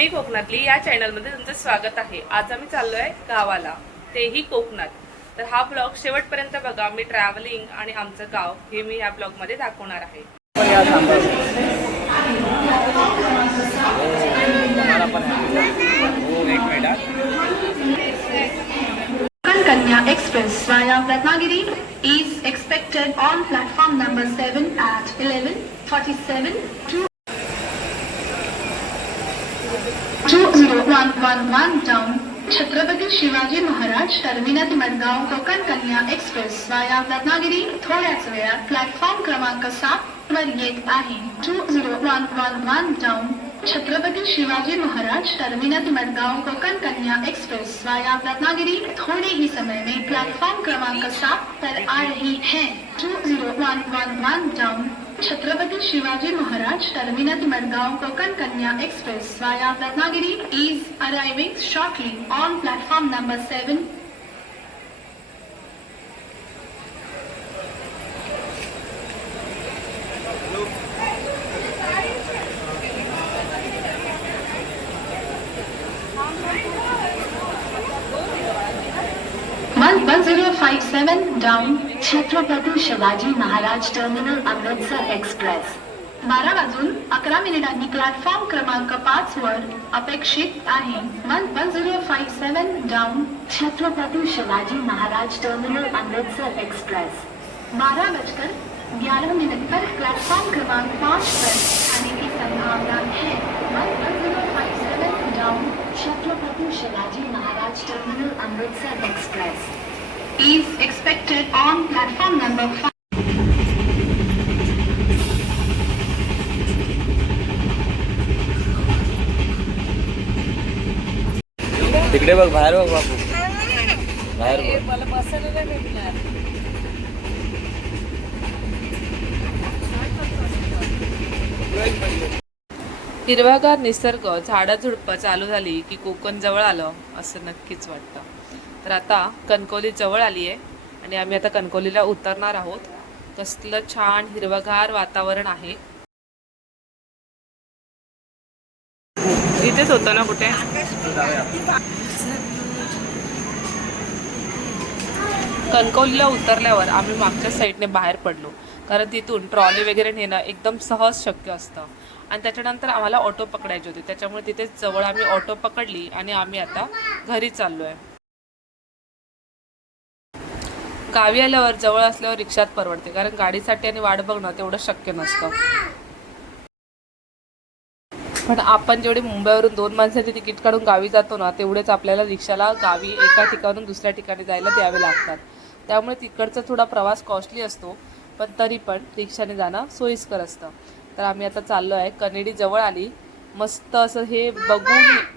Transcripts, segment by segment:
मी कोकणातली या चॅनलमध्ये तुमचं स्वागत आहे। आज आम्ही चाललोय गावाला, तेही कोकणात। तर हा ब्लॉग शेवटपर्यंत बघा। मी ट्रॅव्हलिंग आणि आमचं गाव हे मी या ब्लॉग मध्ये दाखवणार आहे। Kanya Express via Ratnagiri is expected on platform number 7 at 11:47 to 20111 down. Chhatrapati Shivaji Maharaj terminus Madgaon Konkan Kanya express वाया रत्नागिरी थोड्याच वेळात प्लॅटफॉर्म क्रमांक 7 वर येत आहे। 20111 down Chhatrapati Shivaji Maharaj terminus Madgaon Konkan Kanya express वाया रत्नागिरी थोड़े ही समय में प्लेटफॉर्म क्रमांक 7 पर आ रही है। 20111 down Chhatrapati Shivaji Maharaj terminus Madgaon Konkan Kanya express वाया Ratnagiri is arriving shortly on platform number 7। One 1057 down Chhatrapati Shivaji Maharaj terminal Amritsar express 12 वाजून 11 मिनिटांनी प्लॅटफॉर्म क्रमांक 5 वर अपेक्षित आहे। 1057 down Chhatrapati Shivaji Maharaj terminal Amritsar express 12:11 पर प्लेटफॉर्म क्रमांक 5 पर आने की संभावना है। 1057 down Chhatrapati Shivaji Maharaj terminal Amritsar express is expected on platform number 5। तिकडे बघ, बाहेर बघ बापू, बाहेर बघ। मला बसायला नाही भेटणार। हिरवागार निसर्ग, झाडाझुडपं चालू झाली की कोकण जवळ आलं असं नक्कीच वाटतं। तर आता कणकवली जवळ आली आहे आणि आम्ही आता कणकवलीला उतरणार आहोत। कसलं छान हिरवगार वातावरण आहे। इथेच होतं ना कुठे? कणकवलीला उतरल्यावर आम्ही मागच्या साईडने बाहेर पडलो, कारण तिथून ट्रॉली वगैरे नेणं एकदम सहज शक्य असतं। आणि त्याच्यानंतर आम्हाला ऑटो पकडायची होती, त्याच्यामुळे तिथेच जवळ आम्ही ऑटो पकडली आणि आम्ही आता घरी चाललो आहे। गावी आल्यावर जवळ असल्यावर रिक्षात परवडते, कारण गाडीसाठी आणि वाट बघणं तेवढं शक्य नसतं। पण आपण जेवढे मुंबईवरून 2 माणसांचे तिकीट काढून गावी जातो ना, तेवढेच आपल्याला रिक्षाला गावी एका ठिकाणून दुसऱ्या ठिकाणी जायला द्यावे लागतात। त्यामुळे तिकडचा थोडा प्रवास कॉस्टली असतो, पण तरी पण रिक्षाने जाणं सोयीस्कर असतं। तर आम्ही आता चाललो आहे, कनेडी जवळ आली। मस्त असं हे बघून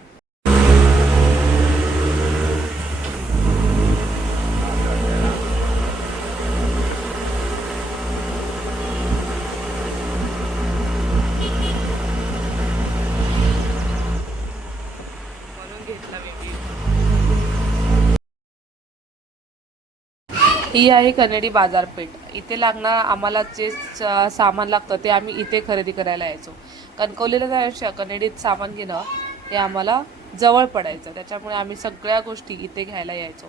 ही आहे कनेडी बाजारपेठ। इथे लागणार आम्हाला जे सामान लागतं ते आम्ही इथे खरेदी करायला यायचो। कणकवलीला जायचं कनेडीत सामान घेणं हे आम्हाला जवळ पडायचं, त्याच्यामुळे आम्ही सगळ्या गोष्टी इथे घ्यायला यायचो।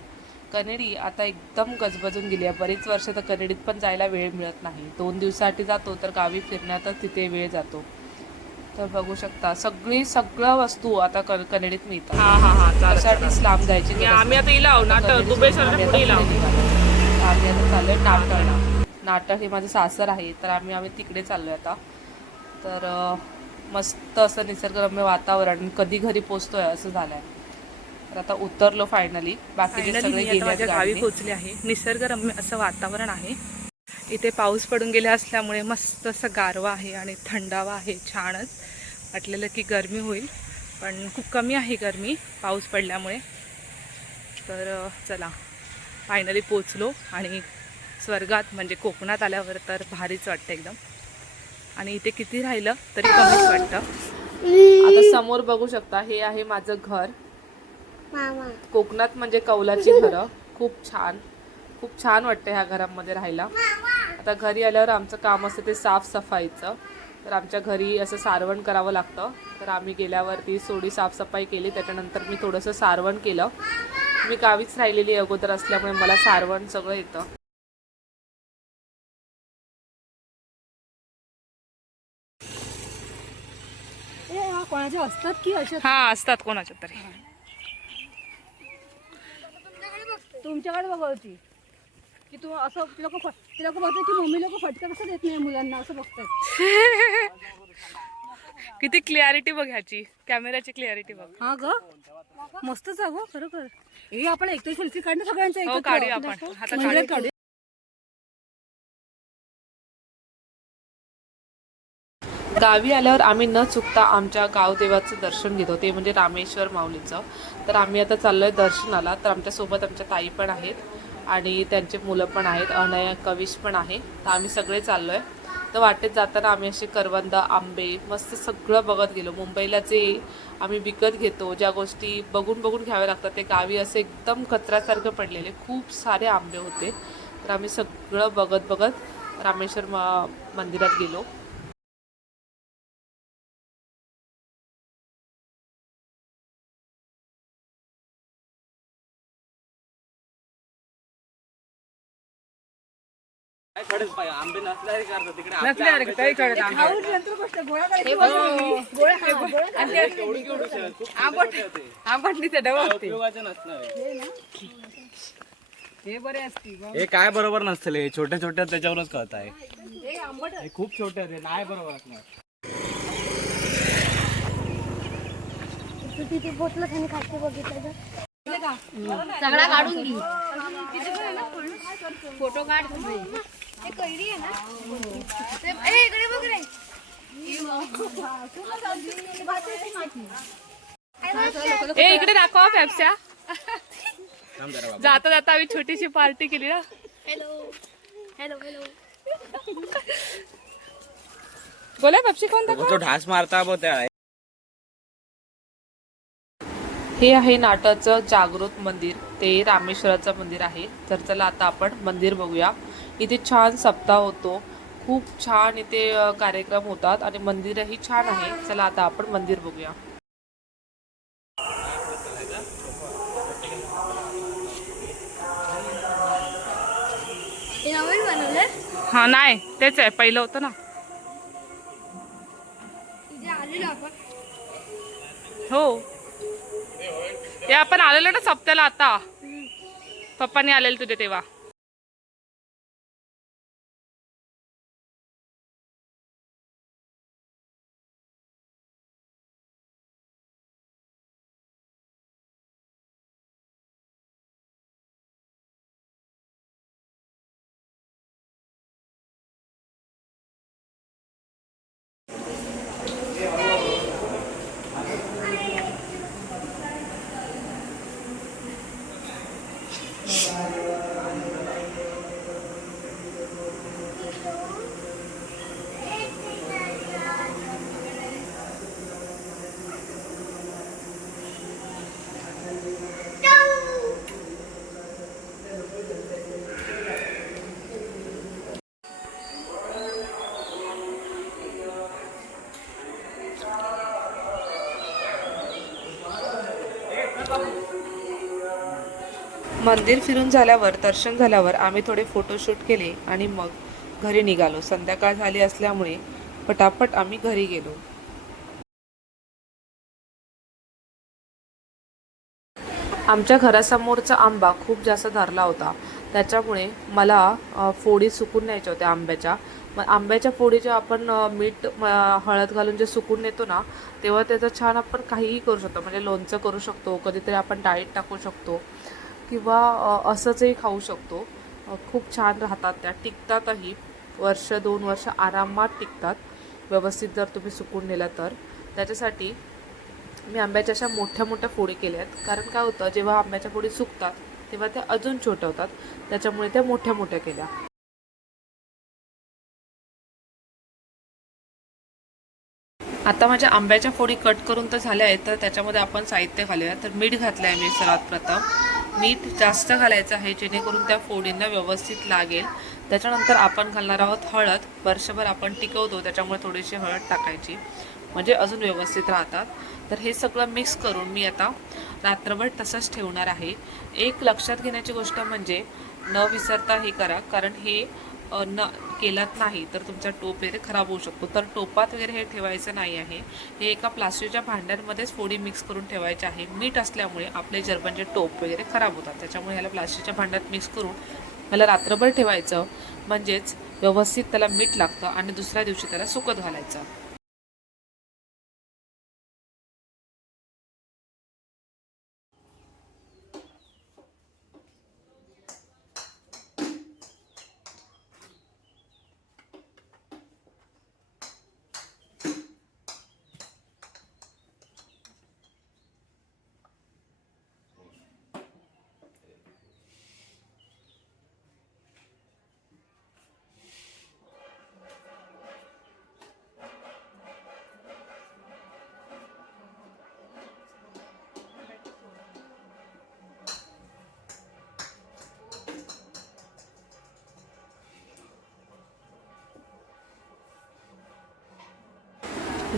कनेडी आता एकदम गजबजून गेली आहे। बरीच वर्ष तर कनेडीत पण जायला वेळ मिळत नाही। 2 दिवसासाठी जातो तर गावी फिरण्यातच तिथे वेळ जातो। तर बघू शकता सगळ्या वस्तू आता कनेडीत मिळतात। त्यासाठीच लांब जायची। आम्ही आता इला आम्ही आता चाललोय नाटळला। नाटळ हे माझं सासर आहे, तर आम्ही तिकडे चाललोय आता। तर मस्त असं निसर्गरम्य वातावरण, कधी घरी पोहोचतोय असं झालंय। तर आता उतरलो फायनली, बाकीचे सगळे गेले माझ्या गावी पोहोचले आहे। निसर्गरम्य असं वातावरण आहे। इथे पाऊस पडून गेले असल्यामुळे मस्त असं गारवा आहे आणि थंडावा आहे। छानच वाटलेलं की गरमी होईल, पण खूप कमी आहे गरमी पाऊस पडल्यामुळे। तर चला फायनली पोचलो आणि स्वर्गात म्हणजे कोकणात आल्यावर तर भारीच वाटतं एकदम। आणि इथे किती राहिलं तरी कमीच वाटतं। आता समोर बघू शकता, हे आहे माझं घर। कोकणात म्हणजे कौलाची घरं खूप छान वाटतं ह्या घरामध्ये राहायला। आता घरी आल्यावर आमचं काम असतं ते साफसफाईचं। तर आमच्या घरी असं सारवण करावं लागतं. तर आम्ही गेल्यावरती थोडी साफसफाई केली, त्याच्यानंतर मी थोडंसं सारवण केलं. मी गावीच राहिलेली अगोदर असल्यामुळे मला सारवण सगळं येतं. कोणाचे असतात की अशा हा असतात कोणाच्या तरी. तुमच्याकडे बघवती की तू असं ती लोक बघतात की मम्मी लोक फटका कसं देत नाही मुलांना असं बघतात. किती क्लिअरिटी बघ ह्याची, कॅमेराची क्लिअरिटी बघ. हा ग मस्तच आहे गो खरोखर. हे आपण एकतर सेल्फी काढणं सगळ्यांचं हो एकत्र. काढूया आपण, आता मंदिरात काढू. गावी आल्यावर आम्ही न चुकता आमच्या गावदेवाचं दर्शन घेतो, ते म्हणजे रामेश्वर माऊलीचं. तर आम्ही आता चाललोय दर्शनाला. तर आमच्यासोबत आमच्या ताई पण आहेत आणि त्यांचे मुलं पण आहेत, अनया कविश पण आहे. तर आम्ही सगळे चाललोय. तर वाटेत जाताना आम्ही असे करवंद, आंबे मस्त सगळं बघत गेलो. मुंबईला जे आम्ही विकत घेतो, ज्या गोष्टी बघून बघून घ्याव्या लागतात, ते गावी असे एकदम कचऱ्यासारखं पडलेले खूप सारे आंबे होते. तर आम्ही सगळं बघत बघत रामेश्वर मंदिरात गेलो. आंबे नसल्यावर करतात तिकडे खाऊन यंत्र गोष्ट गोळा करायची. गोळा हा, गोळा उपयोगाचे नसणार. हे बरे असती. हे काय बरोबर नसतं, हे छोट्या छोट्या त्याच्यावरच कळत आहे. हे आंबट हे खूप छोटे आहे, नाही बरोबर असणार. तिथे बोटलं खाली खाते बघितलं तर सगळा काढून घे. फोटो काढ. हे कैरी आहे ना. ए इकडे बघ रे. ए इकडे दाखवा पेप्स्या. जाता जाता आम्ही छोटीशी पार्टी केली ना. Hello hello hello. बोला पेप्सी कोण दाखवा. तो ढास मारता बघ त्या. हे आहे नाटकचं जागृत मंदिर, ते रामेश्वराचं मंदिर आहे. तर चला आता आपण मंदिर बघूया. इथे छान सप्ताह होतो, खूप छान इथे कार्यक्रम होतात आणि मंदिरही छान आहे. चला आता आपण मंदिर बघूया. हे नवीन बनवलं. हा नाही तेच आहे, पहिलं होतं ना. इथे आलेलो आपण. हो ते आपण आलेलो ना सप्त्याला. आता पप्पांनी आलेले तुझे तेव्हा. मंदिर फिरून झाल्यावर, दर्शन झाल्यावर आम्ही थोडे फोटोशूट केले आणि मग घरी निघालो. संध्याकाळ झाली असल्यामुळे पटापट आम्ही घरी गेलो. आमच्या घरासमोरचा आंबा खूप जास्त धरला होता, त्याच्यामुळे मला फोडी सुकून न्यायच्या होत्या आंब्याच्या. मग आंब्याच्या फोडी जेव्हा आपण मीठ हळद घालून जे सुकून नेतो ना, तेव्हा त्याचं छान आपण काहीही करू शकतो. म्हणजे लोणचं करू शकतो, कधीतरी आपण डाळीत टाकू शकतो किंवा असंचही खाऊ शकतो. खूप छान राहतात त्या, टिकतातही. 1-2 वर्ष आरामात टिकतात, व्यवस्थित जर तुम्ही सुकून नेला तर. त्याच्यासाठी मी आंब्याच्या अशा मोठ्या मोठ्या फोडी केल्या आहेत. कारण काय होतं, जेव्हा आंब्याच्या फोडी सुकतात तेव्हा त्या अजून छोट्या होतात, त्याच्यामुळे त्या मोठ्या मोठ्या केल्या. आता माझ्या आंब्याच्या फोडी कट करून तर झाल्या आहेत. तर त्याच्यामध्ये आपण साहित्य घालूया. तर मीठ घातलं आहे मी सर्वात प्रथम. मीठ जास्त घालायचं आहे जेणेकरून त्या फोडींना व्यवस्थित लागेल. त्याच्यानंतर आपण घालणार आहोत हळद. वर्षभर आपण टिकवतो त्याच्यामुळे थोडीशी हळद टाकायची म्हणजे अजून व्यवस्थित राहतात. तर हे सगळं मिक्स करून मी आता रात्रभर तसंच ठेवणार आहे. एक लक्षात घेण्याची गोष्ट म्हणजे न विसरता हे करा, कारण हे न केलात नाही तर तुमचा टोप वगैरे खराब होऊ शकतो. तर टोपात वगैरे हे ठेवायचं नाही आहे. हे एका प्लास्टिकच्या भांड्यांमध्येच फोडी मिक्स करून ठेवायचे आहे. मीठ असल्यामुळे आपले जर्मनचे टोप वगैरे खराब होतात, त्याच्यामुळे ह्याला प्लास्टिकच्या भांड्यात मिक्स करून ह्याला रात्रभर ठेवायचं. म्हणजेच व्यवस्थित त्याला मीठ लागतं आणि दुसऱ्या दिवशी त्याला सुकत घालायचं.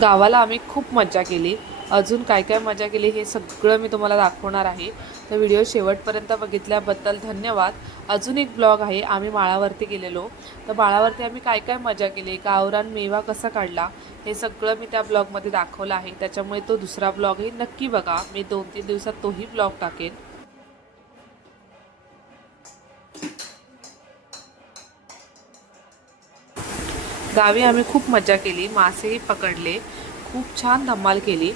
गावाला आम्ही खूप मजा केली. अजून काय काय मजा केली हे सगळं मी तुम्हाला दाखवणार आहे. तर व्हिडिओ शेवटपर्यंत बघितल्याबद्दल धन्यवाद. अजून एक ब्लॉग आहे, आम्ही माळावरती गेलेलो. तर माळावरती आम्ही काय काय मजा केली, गावरान मेवा कसा काढला, हे सगळं मी त्या ब्लॉगमध्ये दाखवलं आहे. त्याच्यामुळे तो दुसरा ब्लॉगही नक्की बघा. मी 2-3 दिवसात तोही ब्लॉग टाकेन. गावी आम्ही खूप मजा केली, मासेही पकडले, खूप छान धमाल केली.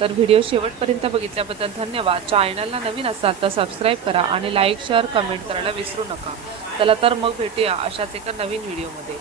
तर व्हिडिओ शेवटपर्यंत बघितल्याबद्दल धन्यवाद. चॅनलला नवीन असाल तर सबस्क्राईब करा आणि लाईक शेअर कमेंट करायला विसरू नका. चला तर मग भेटूया अशाच एका नवीन व्हिडिओमध्ये.